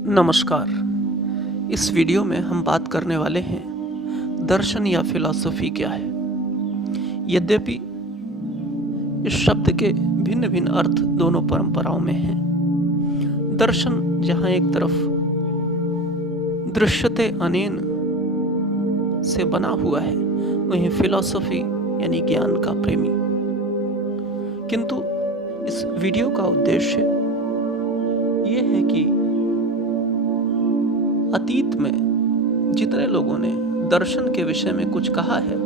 नमस्कार। इस वीडियो में हम बात करने वाले हैं दर्शन या फिलॉसफी क्या है। यद्यपि इस शब्द के भिन्न भिन्न अर्थ दोनों परंपराओं में हैं। दर्शन जहाँ एक तरफ दृश्यते अनेन से बना हुआ है, वहीं फिलॉसफी यानी ज्ञान का प्रेमी। किंतु इस वीडियो का उद्देश्य ये है कि अतीत में जितने लोगों ने दर्शन के विषय में कुछ कहा है,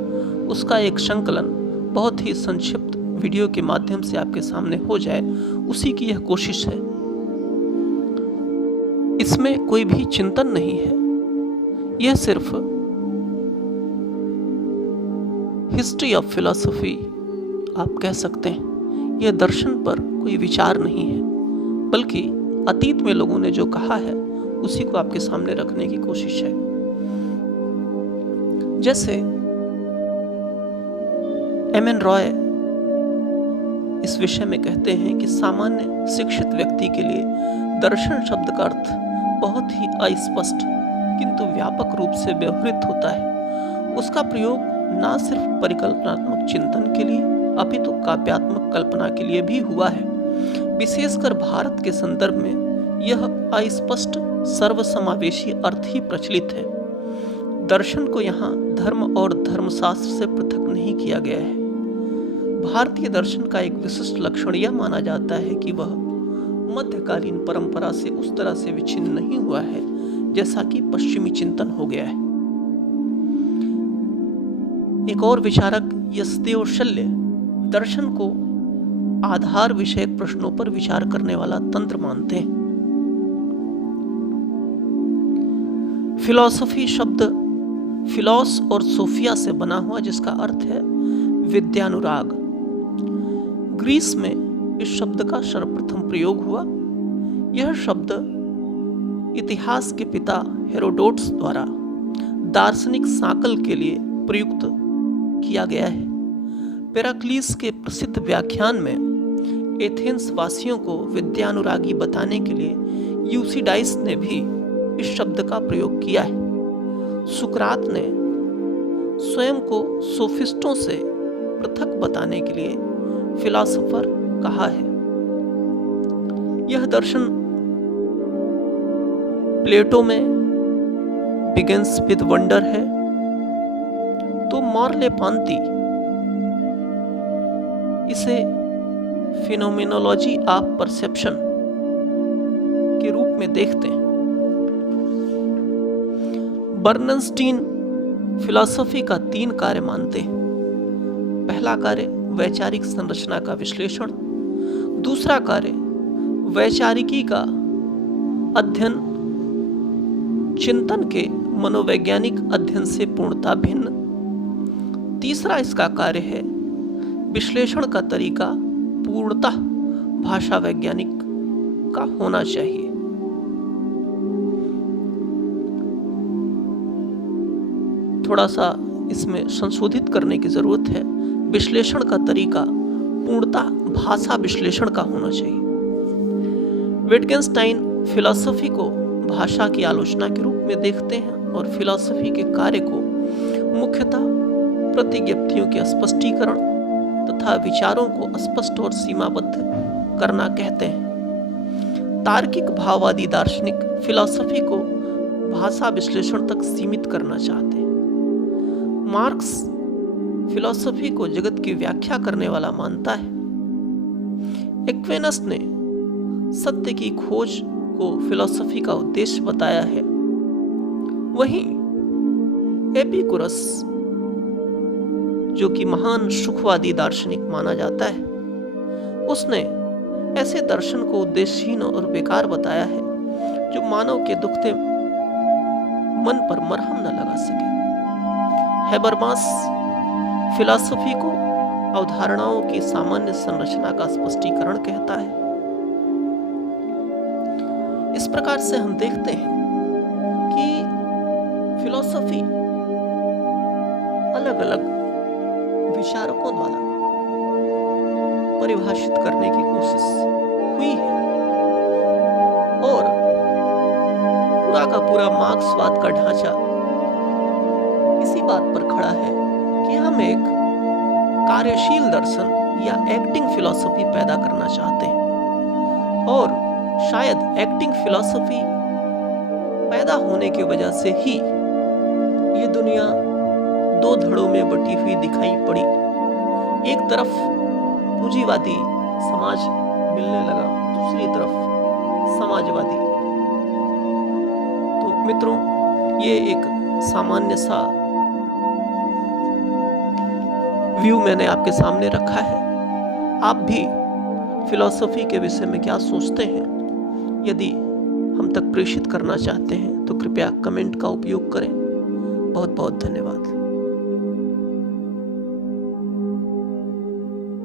उसका एक संकलन बहुत ही संक्षिप्त वीडियो के माध्यम से आपके सामने हो जाए, उसी की यह कोशिश है। इसमें कोई भी चिंतन नहीं है, यह सिर्फ हिस्ट्री ऑफ फिलॉसफी आप कह सकते हैं। यह दर्शन पर कोई विचार नहीं है, बल्कि अतीत में लोगों ने जो कहा है उसी को आपके सामने रखने की कोशिश है। जैसे एम.एन. रॉय इस विषय में कहते हैं कि सामान्य शिक्षित व्यक्ति के लिए दर्शन शब्द का अर्थ बहुत ही अस्पष्ट किंतु व्यापक रूप से व्यवहृत होता है। उसका प्रयोग न सिर्फ परिकल्पनात्मक चिंतन के लिए अपितु काव्यात्मक कल्पना के लिए भी हुआ है। विशेषकर भारत के संदर्भ में यह अस्पष्ट सर्वसमावेशी अर्थ ही प्रचलित है। दर्शन को यहाँ धर्म और धर्मशास्त्र से पृथक नहीं किया गया है। भारतीय दर्शन का एक विशिष्ट लक्षण यह माना जाता है कि वह मध्यकालीन परंपरा से उस तरह से विच्छिन्न नहीं हुआ है जैसा कि पश्चिमी चिंतन हो गया है। एक और विचारक यशदेव शल्य दर्शन को आधार विषयक प्रश्नों पर विचार करने वाला तंत्र मानते हैं। फिलॉसफी शब्द फिलॉस और सोफिया से बना हुआ, जिसका अर्थ है विद्यानुराग। ग्रीस में इस शब्द का सर्वप्रथम प्रयोग हुआ। यह शब्द इतिहास के पिता हेरोडोटस द्वारा दार्शनिक सांकल के लिए प्रयुक्त किया गया है। पेराक्लीस के प्रसिद्ध व्याख्यान में एथेंस वासियों को विद्यानुरागी बताने के लिए यूसिडाइस ने भी इस शब्द का प्रयोग किया है। सुकरात ने स्वयं को सोफिस्टों से पृथक बताने के लिए फिलॉसफर कहा है। यह दर्शन प्लेटो में बिगिंस विद वंडर है, तो मॉर्ले पांती इसे फिनोमेनोलॉजी ऑफ परसेप्शन के रूप में देखते हैं। बर्नस्टीन फिलॉसफी का 3 कार्य मानते हैं। पहला कार्य वैचारिक संरचना का विश्लेषण, दूसरा कार्य वैचारिकी का अध्ययन चिंतन के मनोवैज्ञानिक अध्ययन से पूर्णतः भिन्न, तीसरा इसका कार्य है विश्लेषण का तरीका पूर्णतः भाषा वैज्ञानिक का होना चाहिए। थोड़ा सा इसमें संशोधित करने की जरूरत है। विश्लेषण का तरीका पूर्णतः भाषा विश्लेषण का होना चाहिए। विटगेन्स्टाइन फिलॉसफी को भाषा की आलोचना के रूप में देखते हैं और फिलॉसफी के कार्य को मुख्यतः प्रतिज्ञप्तियों के स्पष्टीकरण तथा विचारों को स्पष्ट और सीमाबद्ध करना कहते हैं। तार्किक भाववादी दार्शनिक फिलॉसफी को भाषा विश्लेषण तक सीमित करना चाहते हैं। मार्क्स फिलॉसफी को जगत की व्याख्या करने वाला मानता है। एक्विनस ने सत्य की खोज को फिलॉसफी का उद्देश्य बताया है। वहीं एपिकुरस, जो कि महान सुखवादी दार्शनिक माना जाता है, उसने ऐसे दर्शन को उद्देश्यहीन और बेकार बताया है जो मानव के दुखते मन पर मरहम न लगा सके। हैबरमास फिलॉसफी को अवधारणाओं की सामान्य संरचना का स्पष्टीकरण कहता है। इस प्रकार से हम देखते हैं कि फिलॉसफी अलग अलग विचारकों द्वारा परिभाषित करने की कोशिश हुई है और पूरा का पूरा मार्क्सवाद का ढांचा इसी बात पर खड़ा है कि हम एक कार्यशील दर्शन या एक्टिंग फिलॉसफी पैदा करना चाहते हैं, और शायद एक्टिंग फिलॉसफी पैदा होने की वजह से ही ये दुनिया दो धड़ों में बटी हुई दिखाई पड़ी। एक तरफ पूंजीवादी समाज मिलने लगा, दूसरी तरफ समाजवादी। तो मित्रों, ये एक सामान्य सा व्यू मैंने आपके सामने रखा है। आप भी फिलॉसफी के विषय में क्या सोचते हैं? यदि हम तक प्रेषित करना चाहते हैं तो कृपया कमेंट का उपयोग करें। बहुत बहुत धन्यवाद।